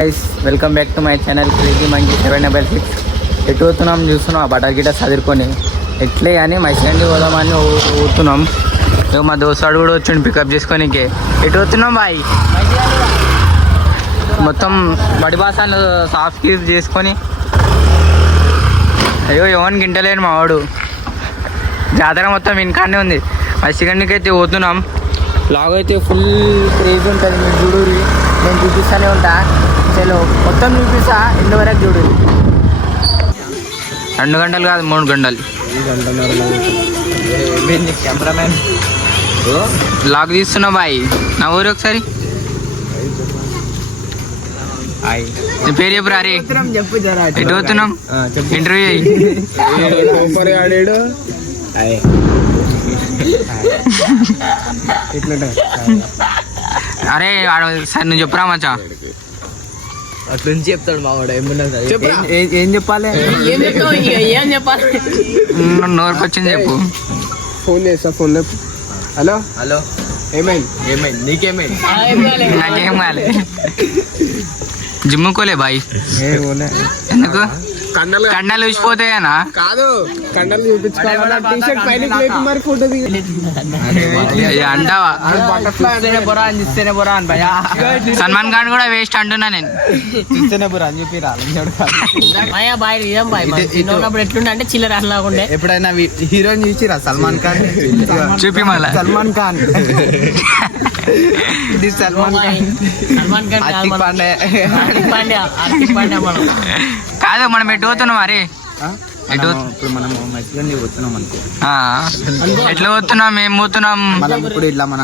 Guys welcome back to my channel crazy monkey 766. ఎటు పోతున్నాం చూస్తున్నాం, ఆ బట్టలు గిట్ట చదువుకొని ఎట్లే అని మైసండి పోదామని పోతున్నాం. మా దోస్తాడు కూడా వచ్చిండు పికప్ చేసుకోనికే. ఎటు పోతున్నాం బాయ్? మొత్తం బడి బాసాలు సాఫ్ట్ కీప్ చేసుకొని. అయ్యో ఎవరిని గింటలేడు మా వాడు. జాతర మొత్తం ఇంకానే ఉంది. మైసండికి అయితే పోతున్నాం. లాగ్ అయితే ఫుల్ క్రేజ్ ఉంటుంది. మీరు చూడూరి, నేను చూపిస్తూనే ఉంటా. చలో మొత్తం చూపిస్తా, ఇంటి వరకు చూడు. 2 గంటలు కాదు 3 గంటలు. కెమెరామెన్ లాగ్ తీస్తున్నా బాయ్. నా ఊరు ఒకసారి నీ పేరు చెప్పు రా. చెప్పు జరా. ఎటు పోతున్నాం? ఇంటర్వ్యూ అరే సార్ నువ్వు చెప్పురా మచ్చా. అట్లా చెప్తాడు మా వాడు. ఏం చెప్పాలి? నోరుకు వచ్చింది చెప్పు. ఫోన్ చేస్తా. Phone hello hello. ఏమైంది? నీకేమైంది? నాకేం కాలే. జిమ్ముకోలే బాయ్. ఎందుకు? కండలు చూసిపోతాయనా? కాదు, కండలు చూపించుకోవాలి. టీషర్ట్ పైన మరి ఫోటో అంటావా? సల్మాన్ ఖాన్ కూడా వేస్ట్ అంటున్నా నేను. ఎట్లుండే అంటే చిల్లర అట్లాగుండే. ఎప్పుడైనా హీరోయిన్ చూసిరా? సల్మాన్ ఖాన్ చూపి మళ్ళా. సల్మాన్ ఖాన్ ఇది సల్మాన్ ఖాన్. హార్దిక్ పాండ్యా మనం కాదు. మనం ఎటు పోతున్నాం? అరే ఇప్పుడు మనం మైసూర్ పోతున్నాం అనుకో. ఎట్లా పోతున్నాం? ఏం పోతున్నాం? మనం ఇప్పుడు ఇట్లా మన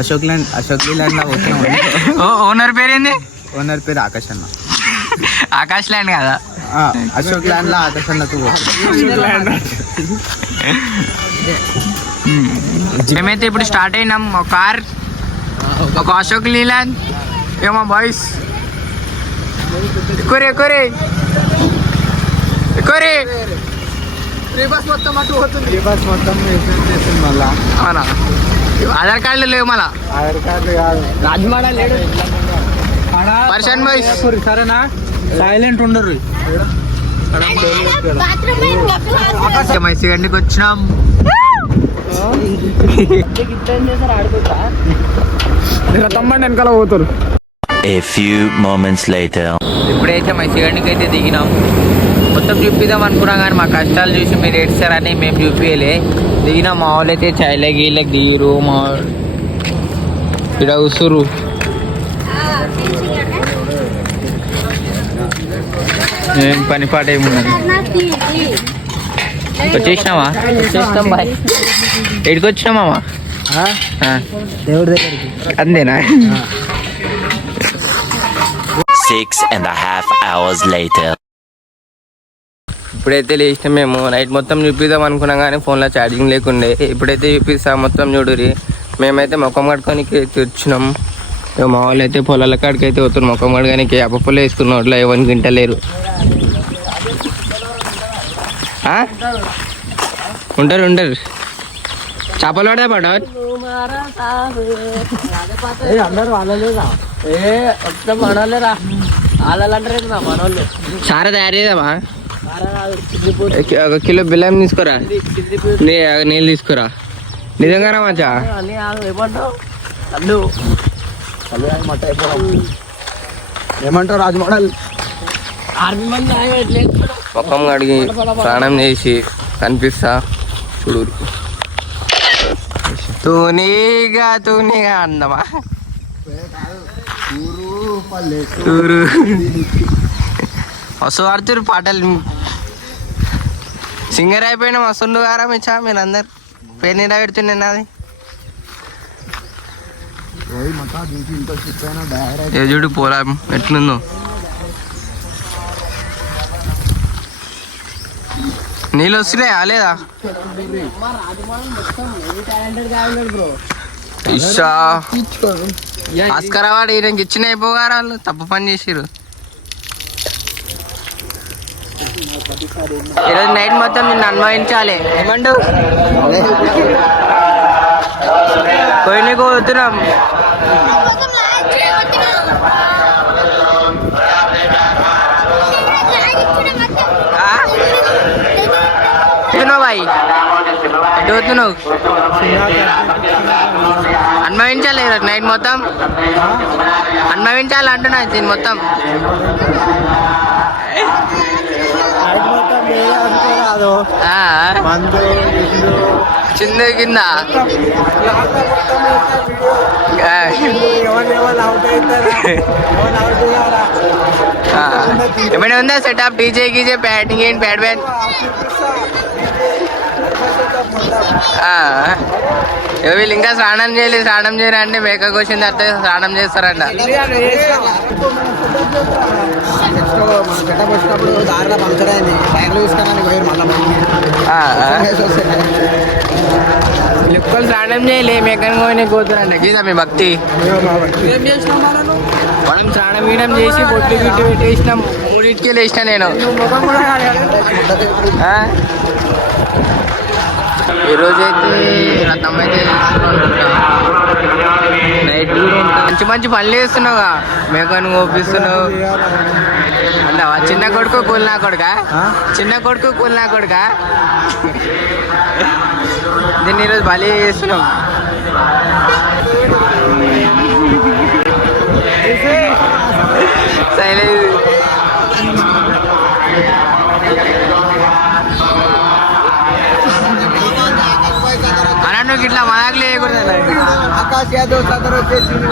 అశోక్ ల్యాండ్ లో పోతున్నాం. ఓనర్ పేరు ఏంది? ఓనర్ పేరు ఆకాష్ అన్న. ఆకాష్ ల్యాండ్ కదా, అశోక్ ల్యాండ్ లో ఆకాష్ అన్నతో పోతున్నాం. మేమైతే ఇప్పుడు స్టార్ట్ అయినాం. ఒక కార్, ఒక అశోక్ లీలాండ్. ఏమో బాయ్స్ ఎక్కురే మొత్తం అటు పోతుంది. బస్ మొత్తం మళ్ళా. అవునా? ఆధార్ కార్డులు లేవు మళ్ళా. ఆధార్ కార్డు కాదు. రాజమాడ లేడు. పర్సన్ బాయ్స్ సరేనా? సైలెంట్ ఉండరు. మైసూర్ వచ్చినాం. తమ్మండి వెనకాల పోతారు. A few moments later. ఇప్పుడైతే మైసూర్కి అయితే దిగినాం. మొత్తం చూపిద్దాం అనుకున్నాం కానీ మా కష్టాలు చూసి మీరు ఏడ్చారని మేము చూపించలే. దిగినాం. మా వాళ్ళు అయితే చాయ్లకి గీళ్ళకి దిగిరు. మా ఇక్కడ ఉసురు ఏం పని పాట ఏమున్నది. వచ్చేసినామా? చూస్తాం బాయ్. ఎడికి వచ్చినామా? దేవుడి దగ్గరికి. అంతేనా? 6.5 hours later. ఇప్పుడైతే లేచిన మేము. నైట్ మొత్తం చూపిద్దాం అనుకున్నాం కానీ ఫోన్లో ఛార్జింగ్ లేకుండే. ఇప్పుడైతే చూపిస్తాం మొత్తం చూడురి. మేమైతే ముఖం కట్టుకోనికి వచ్చినాం. మా వాళ్ళు అయితే పొలాల కాడికి అయితే వస్తారు ముఖం కడుకోనికి. అప్పలు వేసుకున్న వాటిలో ఎవరిని తింటలేరు. ఉంటారు చేపలు పడదా పడ అందరు వాళ్ళలేదా? మనోళ్ళేరా. వాళ్ళంటారు నా మనోళ్ళు. సారా తయారు చేద్దామా? 1 కిలో బిల్లం తీసుకురా. నీళ్ళు తీసుకురా. నిజంగా రా మచ్చా. ఏమంటావు రాజమోడల్? ముఖం కడిగి స్నానం చేసి కనిపిస్తా చూడు. తూనీగా అందమా ఊరు మస్తు ఆడుతురు పాటలు. సింగర్ అయిపోయినా మస్తుండు గారా మిచ్చా. మీరు అందరు పేరు నిండా పెడుతుండే నాది. చూడు పోలా ఎట్లుందో. నీళ్ళు వస్తున్నాయా లేదా? ఇషా ఆస్కర్ అవార్డు ఈయనకి ఇచ్చిన అయిపోగారా. వాళ్ళు తప్పు పని చేసిరు. ఈరోజు నైట్ మొత్తం నిన్ను అనుభవించాలి. ఏమంటావు? పోయినకు పోతున్నాం. పోతున్నావు బాయ్? ఎటు పోతున్నావు? అనుభవించాలి నైట్ మొత్తం, అనుభవించాలి అంటున్నా దీన్ని మొత్తం. ఆ, చిన్న కింద ఏమైనా ఉందా సెటప్? డీజే గీజే బ్యాటింగ్ ఏంటి? బ్యాట్ బ్యాట్ వీళ్ళు ఇంకా స్నానం చేయలేదు. స్నానం చేయరంటే మేకకు వచ్చింది అట్లా స్నానం చేస్తారంట. లిక్కలు స్నానం చేయలే, మేకను పోయిన పోతారంట. గీదా మీ భక్తి. మనం స్నానం గీయడం చేసి బొట్లు గిట్టు పెట్టేసినాం. 3కి లేచిన నేను. ఈరోజైతే రథం అయితే నైట్ మంచి మంచి పనులు చేస్తున్నావుగా, మేకను కోపిస్తున్నావు అంటావా? చిన్న కొడుకు కూలినా కొడుక, చిన్న కొడుకు కూలినా కొడుక. దీన్ని ఈరోజు బలి చేస్తున్నావు. సైలెంట్. ఇట్లా మనకు లేకూడదు. ఆకాశ్ యాదవ్ సదర్ వచ్చేసింది.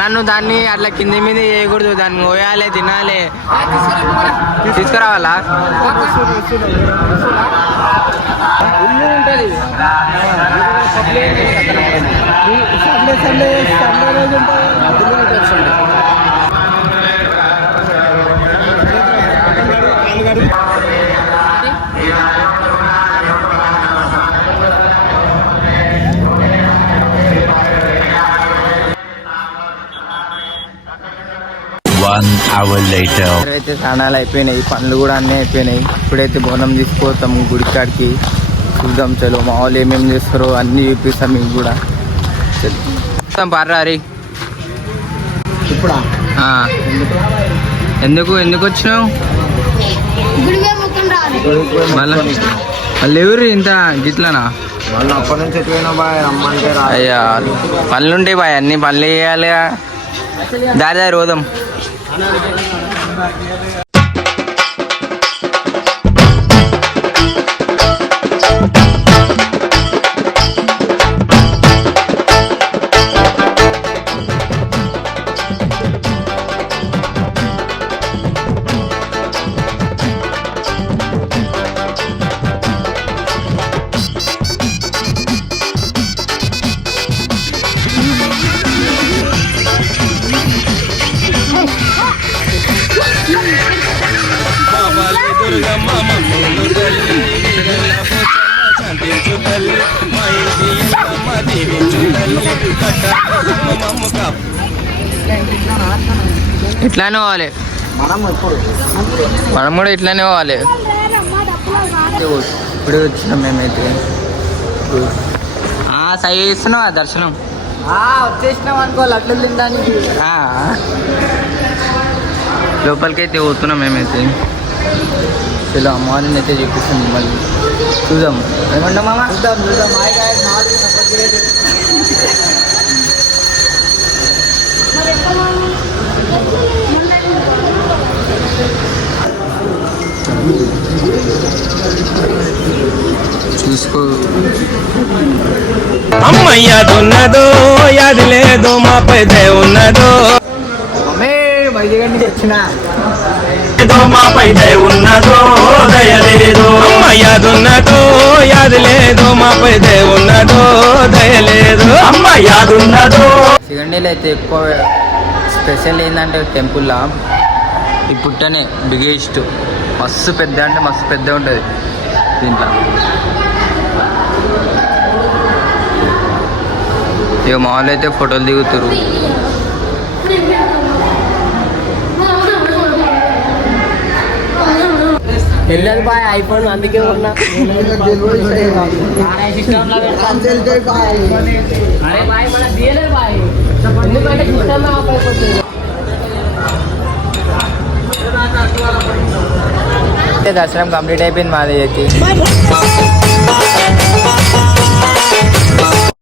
నన్ను దాన్ని అట్లా కింది మీద చేయకూడదు, దాన్ని పోయాలి, తినాలి. తీసుకురావాలా? అయితే స్నానాలు అయిపోయినాయి, పనులు కూడా అన్నీ అయిపోయినాయి. ఇప్పుడైతే బోనం తీసుకుపోతాము గుడి కాడికి. చూద్దాం చలో, మా వాళ్ళు ఏమేమి చేస్తారో అన్నీ చూపిస్తాం మీకు కూడా. చూద్దాం పార్రారి. ఇప్పుడా? ఎందుకు ఎందుకు వచ్చినావు? మళ్ళీ ఎవరు ఇంత గిట్లనా? వాళ్ళు అప్పటి నుంచి ఎట్లయినా బాయ్ రమ్మంటే రా. అయ్యా పనులుంటాయి బాయ్, అన్ని పనులు చేయాలిగా. దారి దారి పోదాం. ఇట్లానే పోవాలి మనం కూడా, ఇట్లానే పోవాలి. ఇప్పుడు వచ్చినాం మేమైతే. సై చేస్తున్నావా దర్శనం? వచ్చేసినాం అనుకోవాలి అట్లా తినడానికి. లోపలికి అయితే పోతున్నాం మేమైతే. చలో అమ్మవారిని అయితే చూపిస్తాం మళ్ళీ. చూద్దాం ఏమన్నా మామ. చూద్దాం చూద్దాం. చూసుకో. అమ్మయ్యాదున్నదో యాది లేదో మాపై దయ ఉన్నదో, మాపై దయ ఉన్నదో దయ లేదో. అమ్మయ్యాదున్నదో యాది లేదో మాపై దయ ఉన్నదో దయ లేదు. అమ్మయ్యాదున్నదో. సిగండిలో అయితే ఎక్కువ స్పెషల్ ఏంటంటే టెంపుల్లో ఈ పుట్టనే బిగ్గెస్ట్. మస్తు పెద్ద అంటే మస్తు పెద్ద ఉంటుంది దీంట్లో. ఇక మామూలు అయితే ఫోటోలు దిగుతారు. వెళ్ళదు బాయ్ ఐఫోన్, అందుకే ఉన్నా. అరే బాయ్ మన తీయలేదు బాయ్, ఎందుకంటే సిస్టమ్ ఆఫ్ అయిపోతుంది. దర్శనం కంప్లీట్ అయిపోయింది మాది అయితే.